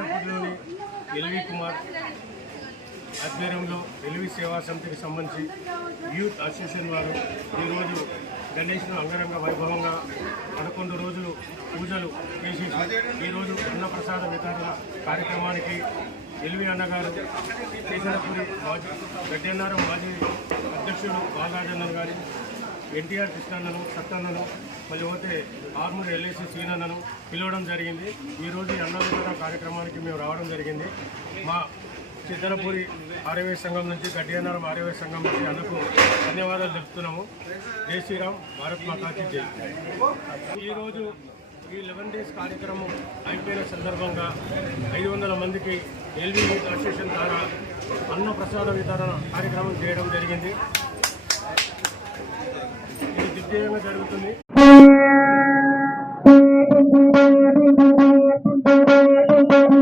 లోని ఎల్వి కుమార్ ఆధ్వర్యంలో ఎల్వి సేవా సమితికి సంబంధించి యూత్ అసోసియేషన్ వారు ఈరోజు గణేష్ను అంగరంగ వైభవంగా 11 రోజులు పూజలు చేసి ఈరోజు అన్నప్రసాద వితరణ కార్యక్రమానికి ఎల్వి అన్నగారు చేసినప్పుడు గడ్డెన్నారం మాజీ అధ్యక్షుడు బాలాజన్నన్ గారి ఎన్టీఆర్ కృష్ణన్నను సత్తన్నను మళ్ళీ పోతే ఆర్మూర్ ఎల్ఐసి సీనన్నను పిలవడం జరిగింది. ఈరోజు అన్నదాన కార్యక్రమానికి మేము రావడం జరిగింది. మా చిత్తనపూరి ఆర్యవైశ్య సంఘం నుంచి గడ్డెన్నారం ఆర్యవైశ్య సంఘం నుంచి అన్నకు ధన్యవాదాలు తెలుపుతున్నాము. జై శ్రీరామ్, భారత్ మాతాకి జై. ఈరోజు ఈ 11 డేస్ కార్యక్రమం అయిపోయిన సందర్భంగా 500 మందికి ఎల్వి యూత్ అసోసియేషన్ ద్వారా అన్న ప్రసాద వితరణ కార్యక్రమం చేయడం జరిగింది. ఇది దిగ్విజయంగా జరుగుతుంది.